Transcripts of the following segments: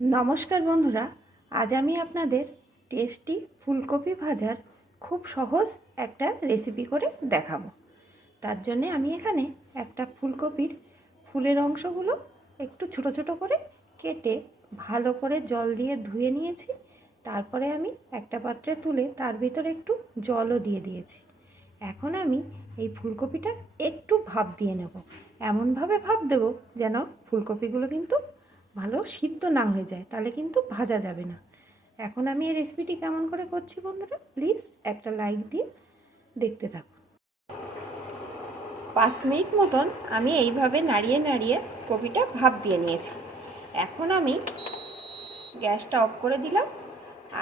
নমস্কার বন্ধুরা, আজ আমি আপনাদের টেস্টি ফুলকপি ভাজার খুব সহজ একটা রেসিপি করে দেখাবো। তার জন্যে আমি এখানে একটা ফুলকপির ফুলের অংশগুলো একটু ছোট ছোট করে কেটে ভালো করে জল দিয়ে ধুয়ে নিয়েছি। তারপরে আমি একটা পাত্রে তুলে তার ভিতরে একটু জলও দিয়ে দিয়েছি। এখন আমি এই ফুলকপিটা একটু ভাপ দিয়ে নেব। এমনভাবে ভাপ দেবো যেন ফুলকপিগুলো কিন্তু ভালো, সিদ্ধ না হয়ে যায়, তাহলে কিন্তু ভাজা যাবে না। এখন আমি এই রেসিপিটি কেমন করে করছি বন্ধুরা প্লিজ একটা লাইক দিয়ে দেখতে থাকুন। পাঁচ মিনিট মতন আমি এইভাবে নাড়িয়ে নাড়িয়ে কপিটা ভাপ দিয়ে নিয়েছি। এখন আমি গ্যাসটা অফ করে দিলাম,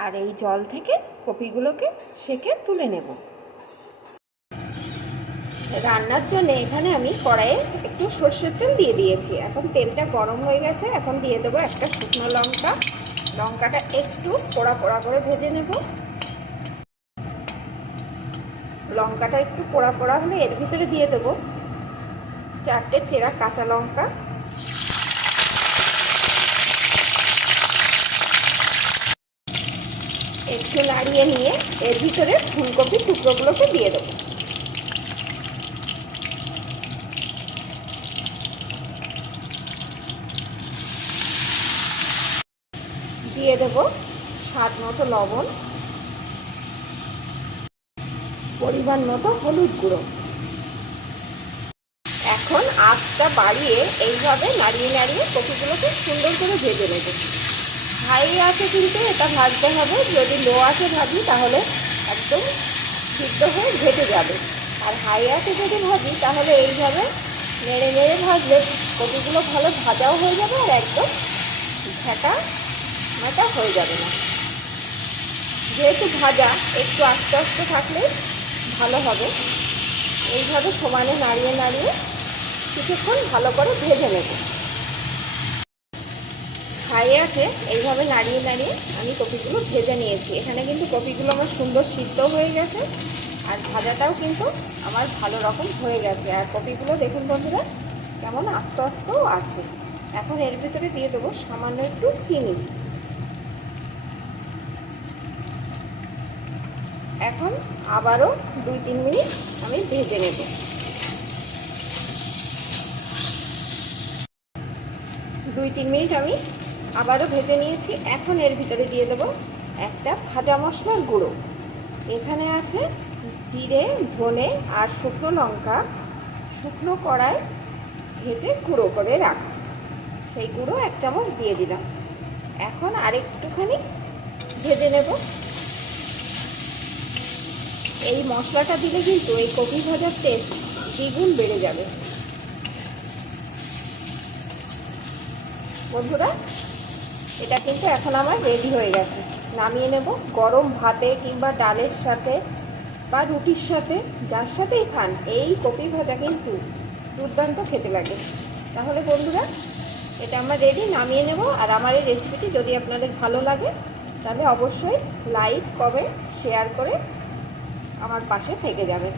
আর এই জল থেকে কপিগুলোকে সেকে তুলে নেব। রান্নার জন্য এখানে আমি কড়াইয়ে একটু সর্ষের তেল দিয়ে দিয়েছি। এখন তেলটা গরম হয়ে গেছে, এখন দিয়ে দেবো একটা শুকনো লঙ্কা। লঙ্কাটা একটু পোড়া পোড়া করে ভেজে নেব। লঙ্কাটা একটু পোড়া পোড়া হলে এর ভিতরে দিয়ে দেবো চারটে চেরা কাঁচা লঙ্কা। একটু নাড়িয়ে নিয়ে এর ভিতরে ফুলকপির টুকরোগুলোকে দিয়ে দেবো। দিয়ে দেব স্বাদ মতো লবণ, পরিমাণ মতো হলুদ গুঁড়ো। এখন আঁচটা বাড়িয়ে এইভাবে নাড়িয়ে নাড়িয়ে কপিগুলোকে সুন্দর করে ভেজে নেব। হাই আছে কিন্তু এটা ভাজতে হবে, যদি লো আছে ভাজি তাহলে একদম সিদ্ধ হয়ে ভেজে যাবে। আর হাই আছে যদি ভাজি তাহলে এইভাবে নেড়ে নেড়ে ভাজলে কপিগুলো ভালো ভাজাও হয়ে যাবে আর একদম ঘ্যাটা মাটা হয়ে যাবে না। যেহেতু ভাজা, একটু আস্তে আস্তে থাকলে ভালো হবে। এইভাবে সমানে নাড়িয়ে নাড়িয়ে কিছুক্ষণ ভালো করে ভেজে নেব। খাই আছে, এইভাবে নাড়িয়ে নাড়িয়ে আমি কপিগুলো ভেজে নিয়েছি। এখানে কিন্তু কপিগুলো আমার সুন্দর সিদ্ধ হয়ে গেছে, আর ভাজাটাও কিন্তু আমার ভালো রকম হয়ে গেছে। আর কপিগুলো দেখুন বন্ধুরা, কেমন আস্তে আস্তেও আছে। এখন এর ভিতরে দিয়ে দেবো সামান্য একটু চিনি। এখন আবারও দুই, তিন মিনিট আমি ভেজে নেব। দুই, তিন মিনিট আমি আবারও ভেজে নিয়েছি। এখন এর ভিতরে দিয়ে দেবো একটা ভাজা মশলার গুঁড়ো। এখানে আছে জিরে, ধনে আর শুকনো লঙ্কা। শুকনো কড়ায় ভেজে গুঁড়ো করে রাখা। সেই গুঁড়ো এক চামচ দিয়ে দিলাম। এখন আরেকটুখানি ভেজে নেব। এই মশলাটা দিলে কিন্তু এই কপি ভাজার টেস্ট দ্বিগুণ বেড়ে যাবে। বন্ধুরা, এটা কিন্তু এখন আমার রেডি হয়ে গেছে। নামিয়ে নেব গরম ভাতে কিংবা ডালের সাথে বা রুটির সাথে, যার সাথেই খান, এই কপি ভাজা কিন্তু দুর্দান্ত খেতে লাগে। তাহলে বন্ধুরা, এটা আমার রেডি নামিয়ে নেব। আর আমার এই রেসিপিটি যদি আপনাদের ভালো লাগে, তাহলে অবশ্যই লাইক কমেন্ট শেয়ার করে আমার পাশে থেকে যাবে।